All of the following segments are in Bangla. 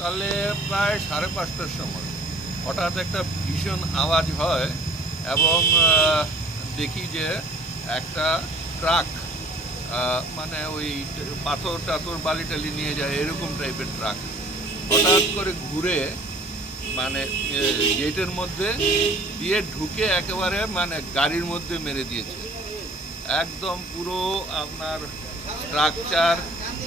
সকালে প্রায় সাড়ে পাঁচটার সময় হঠাৎ একটা ভীষণ আওয়াজ হয় এবং দেখি যে একটা ট্রাক মানে ওই পাথর টাথর বালি টালি নিয়ে যায় এরকম টাইপের ট্রাক হঠাৎ করে ঘুরে মানে গেটের মধ্যে দিয়ে ঢুকে একেবারে মানে গাড়ির মধ্যে মেরে দিয়েছে একদম পুরো আপনার স্ট্রাকচার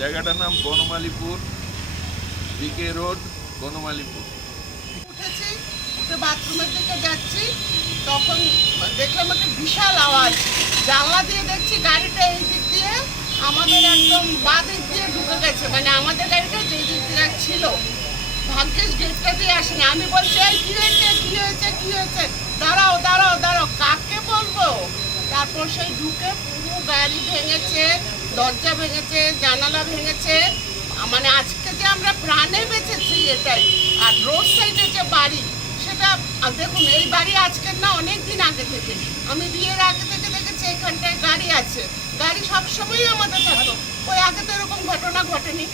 জায়গাটার নাম বনমালিপুর বিকে রোড বনমালিপুর উঠেছি উঠে বাথরুমের দিকে যাচ্ছি তখন দেখলাম একটা বিশাল আওয়াজ জানলা দিয়ে দেখছি গাড়িটা এই দিক দিয়ে আমাদের একদম বাঁধের দিয়ে ঢুকে গেছে মানে আমাদের গাড়িটা যেই দিক দিয়ে ভঙ্কেশ ভাগ্যেস গেটটা দিয়ে আসেনি আমি বলছি এই কী হয়েছে কী হয়েছে কী হয়েছে দাঁড়াও দাঁড়াও দাঁড়াও কাকে বলবো তারপর সেই ঢুকে পুরো গাড়ি ভেঙেছে দরজা ভেঙেছে জানালা ভেঙেছে মানে আজকে যে আমরা প্রাণে বেঁচেছি এটাই আর রোড সাইডে যে বাড়ি সেটা দেখুন এই বাড়ি আজকের না অনেক দিন আগে থেকে আমি বিয়ের আগে থেকে দেখেছি এখানটায় গাড়ি আছে গাড়ি সবসময়ই আমাদের থাকতো ওই আগে তো এরকম ঘটনা ঘটেনি